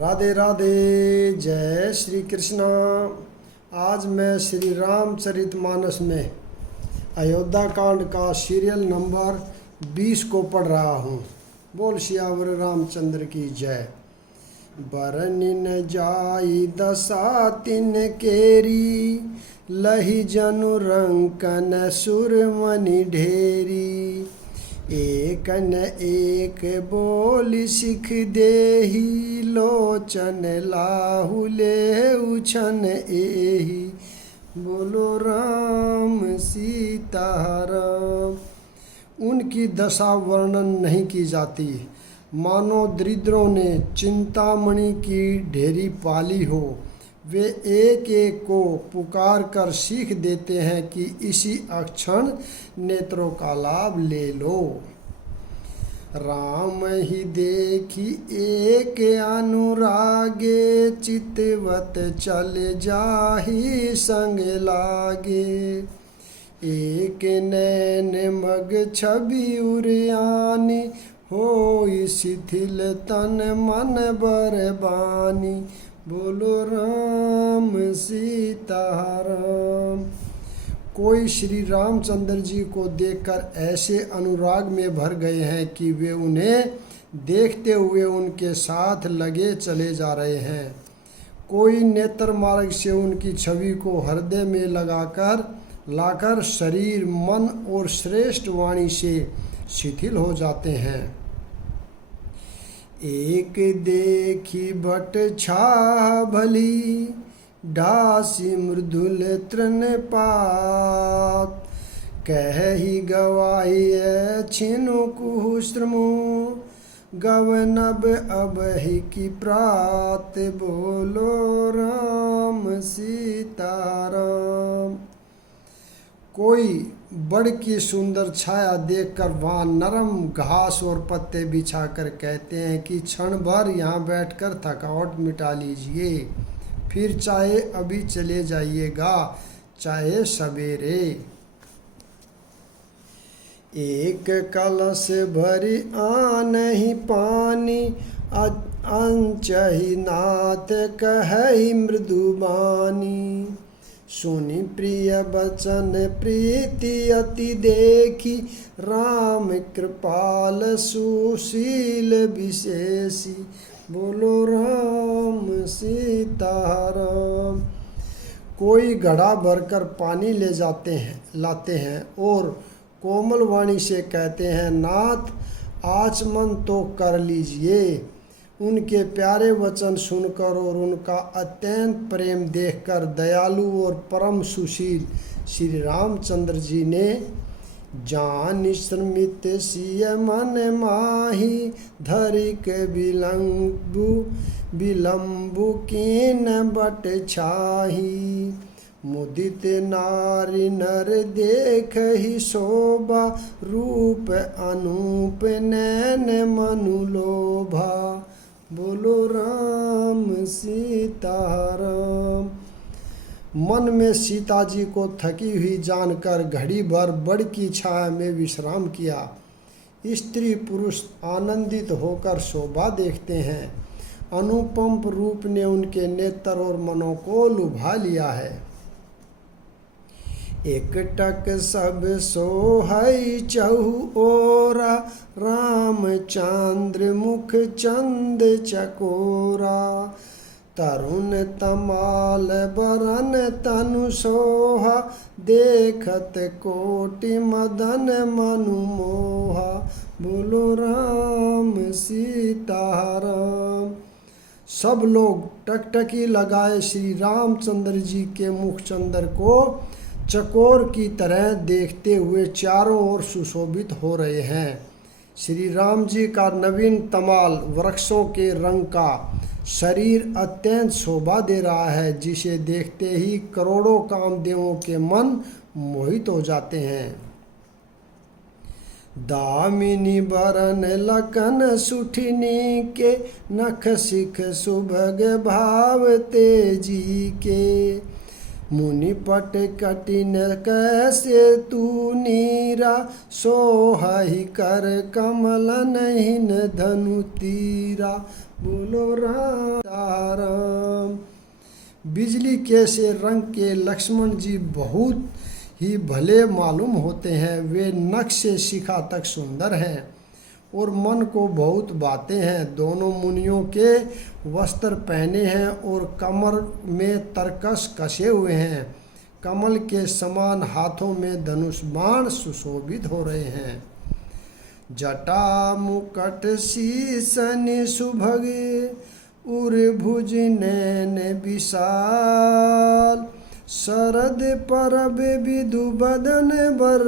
राधे राधे, जय श्री कृष्णा। आज मैं श्री रामचरितमानस में अयोध्या कांड का सीरियल नंबर 20 को पढ़ रहा हूँ। बोल सियावर रामचंद्र की जय। बरनिन जाई दशा तिन केरी, लही जनु रंकन सुरमणि ढेरी। एक न एक बोल सिख देही, लोचन लाहुले उछन एही। बोलो राम सीता राम। उनकी दशा वर्णन नहीं की जाती, मानो दरिद्रों ने चिंतामणि की ढेरी पाली हो। वे एक एक को पुकार कर सीख देते हैं कि इसी अक्षण नेत्रों का लाभ ले लो। राम ही देखी एक अनुरागे, चितवत चल जाहि संग लागे। एक नैन मग छवि उरियानी, होई शिथिल तन मन बरबानी। बोलो राम सीता राम। कोई श्री रामचंद्र जी को देखकर ऐसे अनुराग में भर गए हैं कि वे उन्हें देखते हुए उनके साथ लगे चले जा रहे हैं। कोई नेत्र मार्ग से उनकी छवि को हृदय में लाकर शरीर, मन और श्रेष्ठ वाणी से शिथिल हो जाते हैं। एक देखी बट छा भली, ढासी मृदुल तृण पात। कहि गवाही छिनु कुश्रमु, गवनब अबहि की प्रात। बोलो राम सीता राम। कोई बड़ की सुंदर छाया देखकर वहाँ नरम घास और पत्ते बिछाकर कहते हैं कि क्षण भर यहाँ बैठकर थकावट मिटा लीजिए, फिर चाहे अभी चले जाइएगा, चाहे सवेरे। एक कलश भरी आनहि पानी, अंचहि नाथ कहहि मृदुबानी। सुनि प्रिय बचन प्रीति अति देखी, राम कृपाल सुशील विशेषी। बोलो राम सीता राम। कोई घड़ा भरकर पानी लाते हैं और कोमल वाणी से कहते हैं, नाथ आचमन तो कर लीजिए। उनके प्यारे वचन सुनकर और उनका अत्यंत प्रेम देखकर दयालु और परम सुशील श्री रामचंद्र जी ने जान श्रमित सिय मन माही, धरिक विलंबु कीन बट छाही। मुदित नारी नर देख ही शोभा, रूप अनूप नैन मनु लोभा। बोलो राम सीता राम। मन में सीता जी को थकी हुई जानकर घड़ी भर बड़ की छाया में विश्राम किया। स्त्री पुरुष आनंदित होकर शोभा देखते हैं। अनुपम रूप ने उनके नेत्र और मनों को लुभा लिया है। एकटक सब सोहई चहु ओरा, रामचंद्र मुख चंद चकोरा। तरुण तमाल बरन तनु सोहा, देखत कोटि मदन मनु मोहा। बोलो राम सीता राम। सब लोग टकटकी लगाए श्री रामचंद्र जी के मुखचंद्र को चकोर की तरह देखते हुए चारों ओर सुशोभित हो रहे हैं। श्री राम जी का नवीन तमाल वृक्षों के रंग का शरीर अत्यंत शोभा दे रहा है, जिसे देखते ही करोड़ों कामदेवों के मन मोहित हो जाते हैं। दामिनी बरन लखन सुठिनी के, नख सिख सुभग भाव तेजी के। मुनि पट कटिन कैसे तू नीरा, सोहहि कर कमल नहिन धनु तीरा। बोलो राम बिजली के से रंग के लक्ष्मण जी बहुत ही भले मालूम होते हैं। वे नख से शिखा तक सुंदर हैं और मन को बहुत बातें हैं। दोनों मुनियों के वस्त्र पहने हैं और कमर में तरकस कसे हुए हैं। कमल के समान हाथों में धनुष बाण सुशोभित हो रहे हैं। जटा मुकट शीसन सुभगे उर्भुज नैन विशाल। शरद परब विधु बदन बर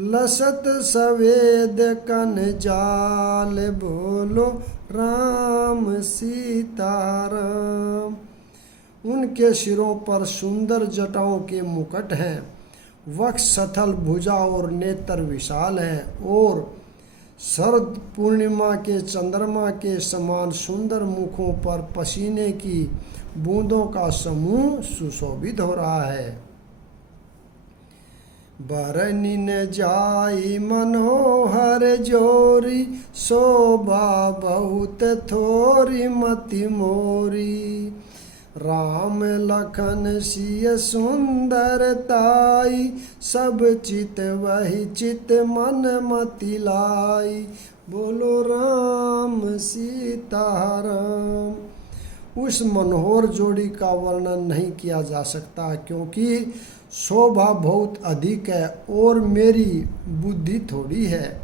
लसत सवेद कन जाल। बोलो राम सीताराम। उनके सिरों पर सुंदर जटाओं के मुकुट हैं। वक्ष सथल, भुजा और नेत्र विशाल हैं और शरद पूर्णिमा के चंद्रमा के समान सुंदर मुखों पर पसीने की बूंदों का समूह सुशोभित हो रहा है। बरनिन जाई मनोहर जोरी शोभा बहुत थोरी मति मोरी। राम लखन सिय सुंदरताई सब चित वही चित मन मति लाई। बोलो राम सीताराम। उस मनोहर जोड़ी का वर्णन नहीं किया जा सकता क्योंकि शोभा बहुत अधिक है और मेरी बुद्धि थोड़ी है।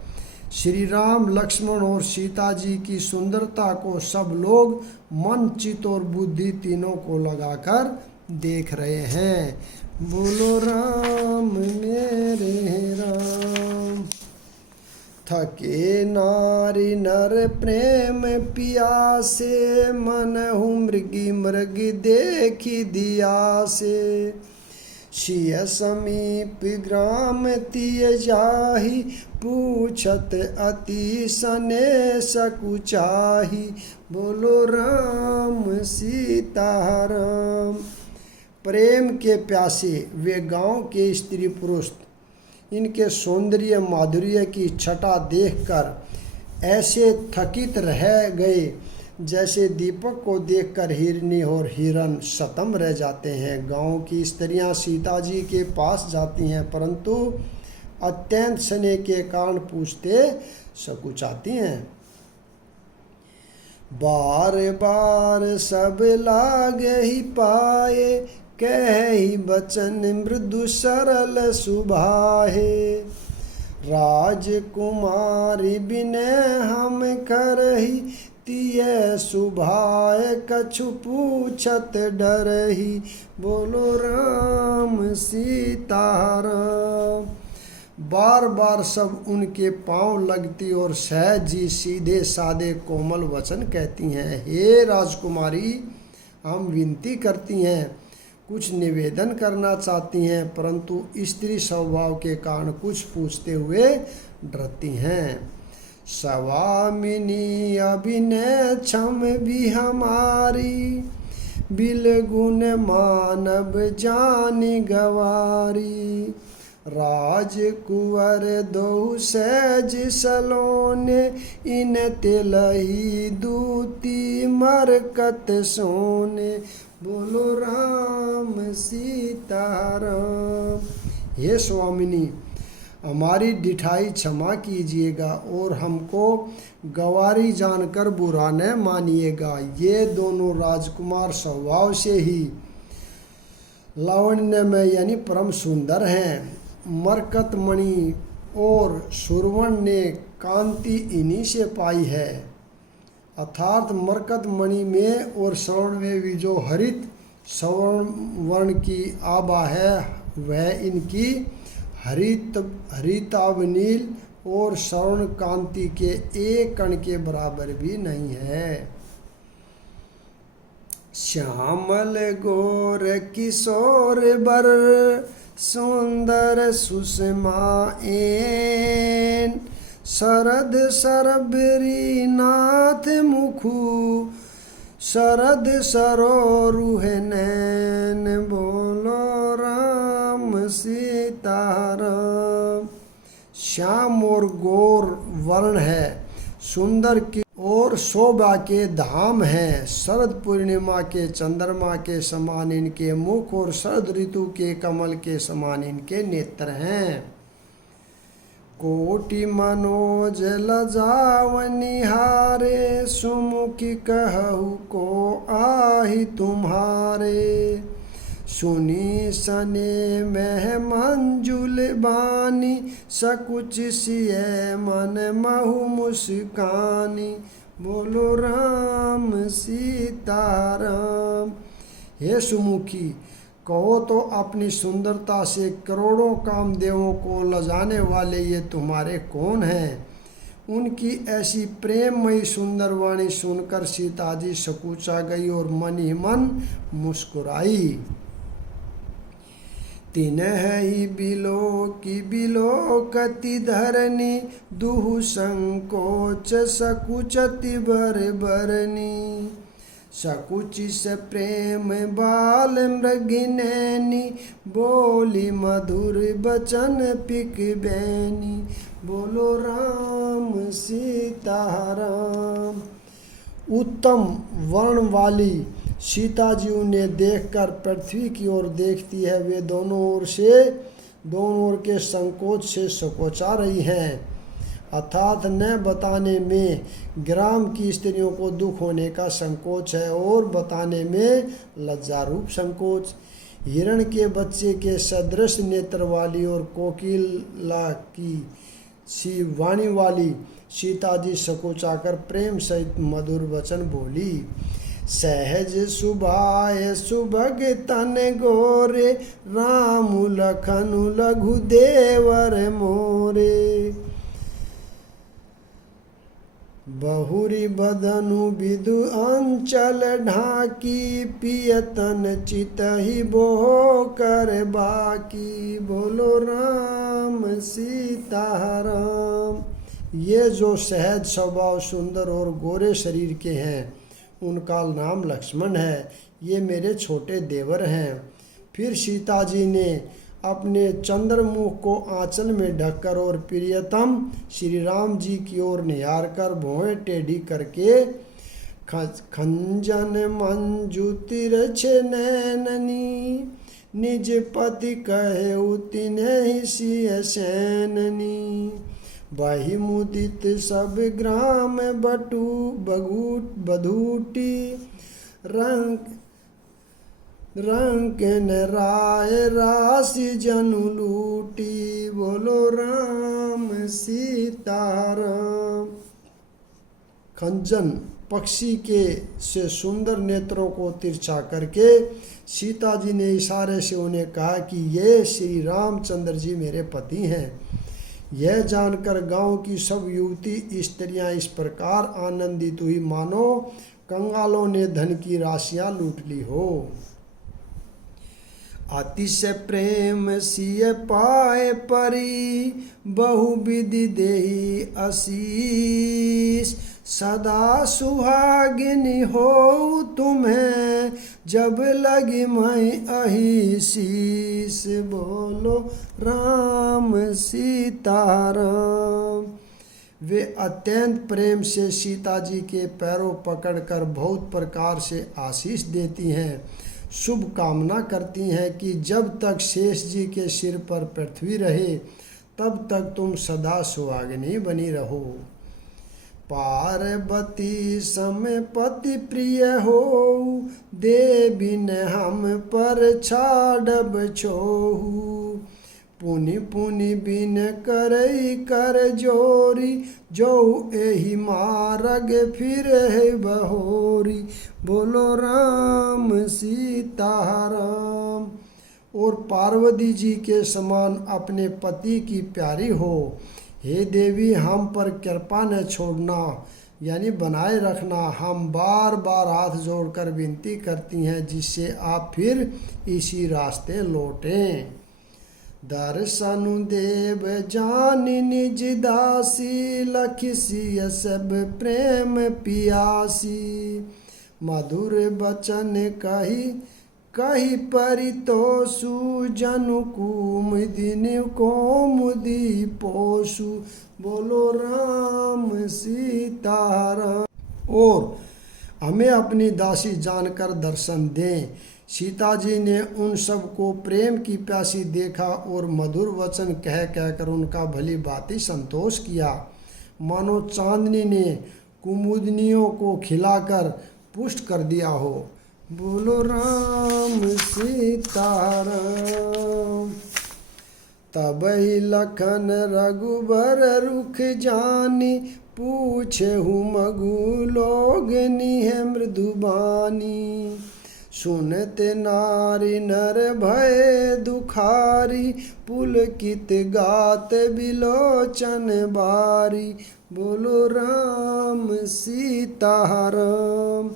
श्री राम, लक्ष्मण और सीता जी की सुंदरता को सब लोग मन, चित्त और बुद्धि तीनों को लगाकर देख रहे हैं। बोलो राम मेरे राम। थके नारी नर प्रेम पियासे मनहु मृगी मृग देखी दिया से। सिय समीप ग्राम तिय जाहि पूछत अति सने सकुचाही। बोलो राम सीताराम। प्रेम के प्यासे वे गांव के स्त्री पुरुष इनके सौंदर्य माधुर्य की छटा देखकर ऐसे थकित रह गए जैसे दीपक को देखकर हिरनी और हिरन सतम रह जाते हैं। गांव की स्त्रियां सीता जी के पास जाती हैं परंतु अत्यंत स्नेह के कारण पूछते सकुचाती हैं। बार बार सब लागे ही पाए कही बचन मृदु सरल सुभाहे। राजकुमारी बिने हम करही तिय सुभाए कछु पूछत डरही। बोलो राम सीताराम। बार बार सब उनके पांव लगती और सहज जी सीधे सादे कोमल वचन कहती हैं। हे राजकुमारी, हम विनती करती हैं, कुछ निवेदन करना चाहती हैं परंतु स्त्री स्वभाव के कारण कुछ पूछते हुए डरती हैं। स्वामिनी अभिनय क्षम भी हमारी बिलगुन मानव जानी गवारी। राजकुंवर दो सहज सलोने इन तिलही दूती मरकत सोने। बोलो राम सीताराम। हे स्वामिनी, हमारी डिठाई क्षमा कीजिएगा और हमको गवारी जानकर बुरा न मानिएगा। ये दोनों राजकुमार स्वभाव से ही लावण्य में यानी परम सुंदर हैं। मरकत मणि और सुरवर्ण ने कांति इन्हीं से पाई है। अर्थात मरकत मणि में और स्वर्ण में भी जो हरित स्वर्ण वर्ण की आभा है वह इनकी हरितावनील और स्वर्ण कांति के एक कण के बराबर भी नहीं है। श्यामल गोर किशोर बर सुंदर सुषमा एन। शरद सरबरी नाथ मुखु शरद सरोरुह नैन। बोलो राम सीताराम। श्याम और गौर वर्ण है, सुंदर की और और शोभा के धाम हैं। शरद पूर्णिमा के चंद्रमा के समान इनके मुख और शरद ऋतु के कमल के समान इनके नेत्र हैं। कोटि मनोज लजावनिहारे, सुमुखी कहु को आहि तुम्हारे। सुनी सने मह मंजुल बानी, सकुच सिय मन महु मुस्कानी। बोलो राम सीताराम। हे सुमुखी, कहो तो अपनी सुंदरता से करोड़ों कामदेवों को लजाने वाले ये तुम्हारे कौन हैं। उनकी ऐसी प्रेममयी सुंदर वाणी सुनकर सीता जी सकुचा गई और मन ही मन मुस्कुराई। तिन्ह ही बिलोकति धरनी, दुहु संकोच सकुचति बर बरनी। सकुचि से प्रेम बाल मृगिनैनी, बोली मधुर बचन पिक बैनी। बोलो राम सीताराम। उत्तम वर्ण वाली सीता जी उन्हें देखकर पृथ्वी की ओर देखती है। वे दोनों ओर के संकोच से सकोचा रही हैं, अर्थात न बताने में ग्राम की स्त्रियों को दुख होने का संकोच है और बताने में लज्जारूप संकोच। हिरण के बच्चे के सदृश नेत्र वाली और कोकिला की सी वाणी वाली सीता जी सकोचाकर प्रेम सहित मधुर वचन बोली। सहज सुभाय सुभग तन गोरे, राम लखन लघु देवर मोरे। बहुरी बदनु विदु अंचल ढाकी, पियतन चितहि बो कर बाकी। बोलो राम सीताराम। ये जो सहज स्वभाव सुंदर और गोरे शरीर के हैं, उनका नाम लक्ष्मण है। ये मेरे छोटे देवर हैं। फिर सीता जी ने अपने चंद्रमुख को आंचल में ढककर और प्रियतम श्री राम जी की ओर निहार कर भौहें टेढ़ी करके, खंजन मंजू तिरछे नैननी, निज पति कहे तिन्हि सिय सैननी। वही मुदित सब ग्राम बधूटी, रंग न राय राशि जनु लूटी। बोलो राम सीताराम। खंजन पक्षी के से सुंदर नेत्रों को तिरछा करके सीता जी ने इशारे से उन्हें कहा कि ये श्री रामचंद्र जी मेरे पति हैं। यह जानकर गांव की सब युवती स्त्रियां इस प्रकार आनंदित हुई मानो कंगालों ने धन की राशियां लूट ली हो। अतिशय प्रेम सिय पाए परी, बहु विधि देहि आशीष। सदा सुहागिनी हो तुम्हें, जब लगी मैं अहि शीस। बोलो राम सीताराम। वे अत्यंत प्रेम से सीता जी के पैरों पकड़कर बहुत प्रकार से आशीष देती हैं, शुभ कामना करती हैं कि जब तक शेष जी के सिर पर पृथ्वी रहे तब तक तुम सदा सुहागिनी बनी रहो। पार्वती सम पति प्रिय हो, देवी न हम पर छाड़ब छोहू। पुनि पुनि बिन करई कर जोरी, जो एहि मार्ग फिर है बहोरी। बोलो राम सीताराम। और पार्वती जी के समान अपने पति की प्यारी हो। हे देवी, हम पर कृपा न छोड़ना, यानी बनाए रखना। हम बार बार हाथ जोड़कर विनती करती हैं, जिससे आप फिर इसी रास्ते लौटें। दर्शनु देव जानि निज दासी, लखिसिय सब प्रेम पियासी। मधुर बचन कही परितोषु, जनु कुमुदिनि कोमुदि पोषु। बोलो राम सीताराम। और हमें अपनी दासी जानकर दर्शन दें। सीता जी ने उन सब को प्रेम की प्यासी देखा और मधुर वचन कह कहकर उनका भली भांति संतोष किया, मानो चांदनी ने कुमुदनियों को खिलाकर पुष्ट कर दिया हो। बोलो राम सीताराम। तबहि लखन रघुबर रुख जानी, पूछे हूँ मगु लोग निह मृदुबानी। सुनते नारी नर भय दुखारी, पुलकित गात बिलोचन बारी। बोलो राम सीताराम।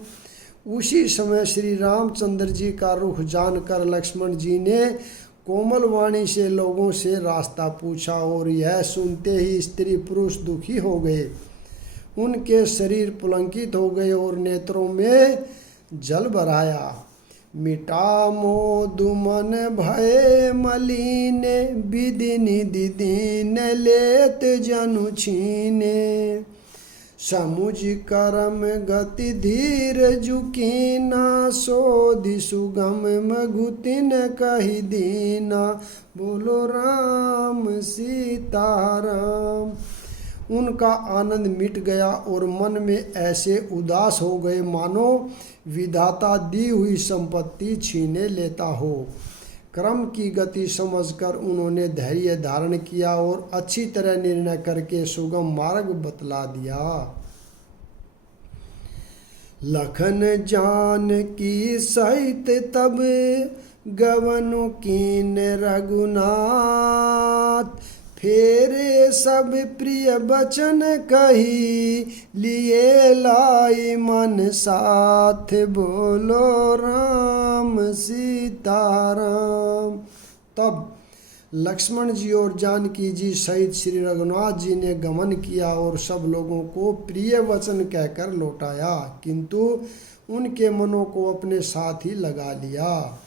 उसी समय श्री रामचंद्र जी का रुख जानकर लक्ष्मण जी ने कोमल वाणी से लोगों से रास्ता पूछा, और यह सुनते ही स्त्री पुरुष दुखी हो गए। उनके शरीर पुलकित हो गए और नेत्रों में जल भराया। मिटा मोदु मन भय मलीने, विधि निधि दीन लेत जनु छीने। समुझ करम गति धीर झुकीना, सोधि सुगम मगुतिन कहि दीना। बोलो राम सीताराम। उनका आनंद मिट गया और मन में ऐसे उदास हो गए मानो विधाता दी हुई संपत्ति छीने लेता हो। क्रम की गति समझकर उन्होंने धैर्य धारण किया और अच्छी तरह निर्णय करके सुगम मार्ग बतला दिया। लखन जान की सहित तब गवनु कीन रघुनाथ, फेरे सब प्रिय बचन कही, लिए लाई मन साथ। बोलो राम सीताराम। तब लक्ष्मण जी और जानकी जी सहित श्री रघुनाथ जी ने गमन किया और सब लोगों को प्रिय वचन कहकर लौटाया, किंतु उनके मनों को अपने साथ ही लगा लिया।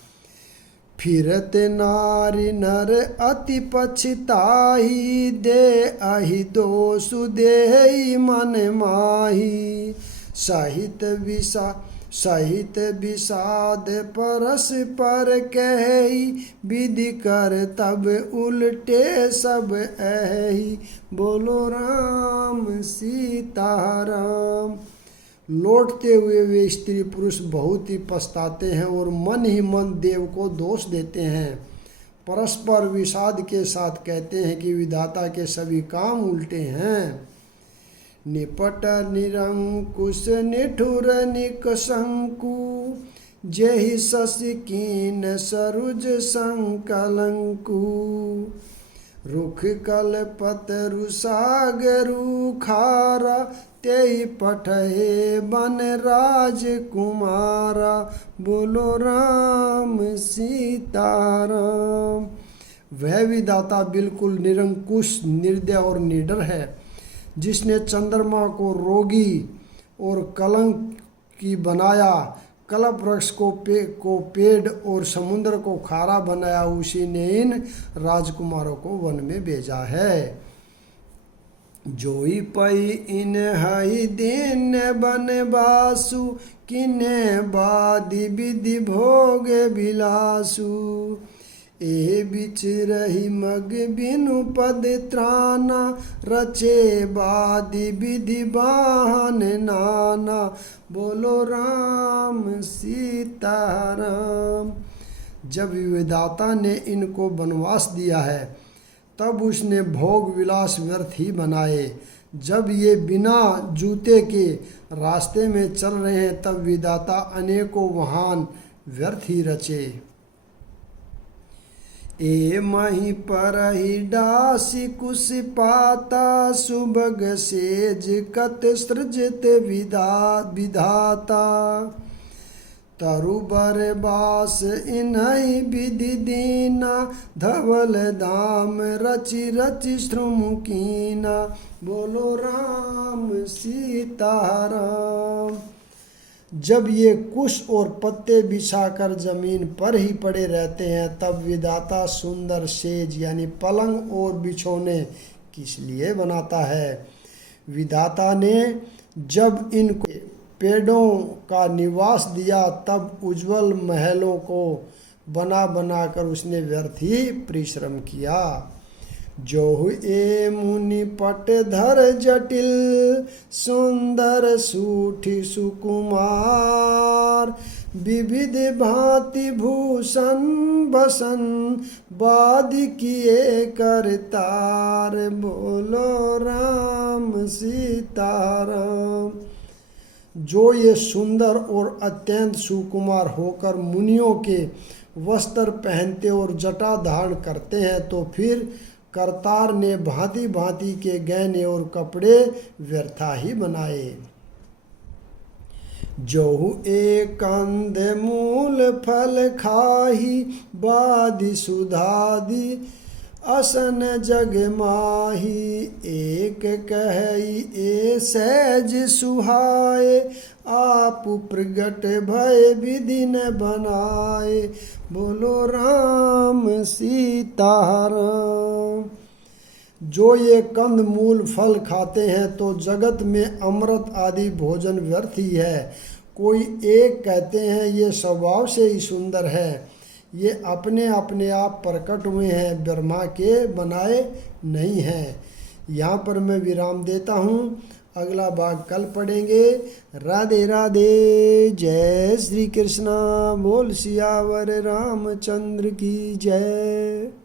फिरत नारी नर अति पछताही, दे अहि दोषु देहि मन माही। सहित विषाद परस पर कही, विधि कर तब उल्टे सब एहि। बोलो राम सीताराम। लौटते हुए वे स्त्री पुरुष बहुत ही पछताते हैं और मन ही मन देव को दोष देते हैं। परस्पर विषाद के साथ कहते हैं कि विधाता के सभी काम उल्टे हैं। निपट निरंकुश निठुर निकशंकु, जेहि शशि कीन सरुज संकलंकु। रुख कलपत रुसागरु खारा, तेहि पठहे बन राजकुमारा। बोलो राम सीताराम। वह विधाता बिल्कुल निरंकुश, निर्दय और निडर है, जिसने चंद्रमा को रोगी और कलंक की बनाया, कल्प वृक्ष को पेड़ और समुद्र को खारा बनाया, उसी ने इन राजकुमारों को वन में भेजा है। जोई पई इन हई दिन बनवासु, किने बादि विधि भोग बिलासु। ए बिच रही मग बिनु पद त्राना, रचे बादि विधि बाहन नाना। बोलो राम सीताराम। जब विधाता ने इनको वनवास दिया है, तब उसने भोग विलास व्यर्थ ही बनाए। जब ये बिना जूते के रास्ते में चल रहे हैं, तब विधाता अनेकों वाहन व्यर्थ ही रचे। ए मही पर ही डासी कुश पाता, सुबग सेज कत सृजित विधाता। तरुबर बास इन्हई विधि दीना, धवल धाम रचि रचि श्रुम कीना। बोलो राम सीताराम। जब ये कुश और पत्ते बिछाकर जमीन पर ही पड़े रहते हैं, तब विधाता सुंदर सेज यानी पलंग और बिछौने किस लिए बनाता है। विधाता ने जब इनको पेड़ों का निवास दिया, तब उज्जवल महलों को बना बना कर उसने व्यर्थ ही परिश्रम किया। जोहु ए मुनि पट धर जटिल, सुंदर सूठी सुकुमार, विविध भांति भूषण बसन, बाद किए करतार। बोलो राम सीताराम। जो ये सुंदर और अत्यंत सुकुमार होकर मुनियों के वस्त्र पहनते और जटा धारण करते हैं, तो फिर करतार ने भांति भांति के गहने और कपड़े व्यर्था ही बनाए। जोहु एक कंद मूल फल खाही, बादि सुधादि असन जग माही। एक कही ए सहज सुहाए, आप प्रगट भय विधि न बनाए। बोलो राम सीताराम। जो ये कंद मूल फल खाते हैं तो जगत में अमृत आदि भोजन व्यर्थ ही है। कोई एक कहते हैं ये स्वभाव से ही सुंदर है, ये अपने अपने आप प्रकट हुए हैं, ब्रह्मा के बनाए नहीं हैं। यहाँ पर मैं विराम देता हूँ, अगला भाग कल पढ़ेंगे। राधे राधे। जय श्री कृष्णा। बोल सियावर रामचंद्र की जय।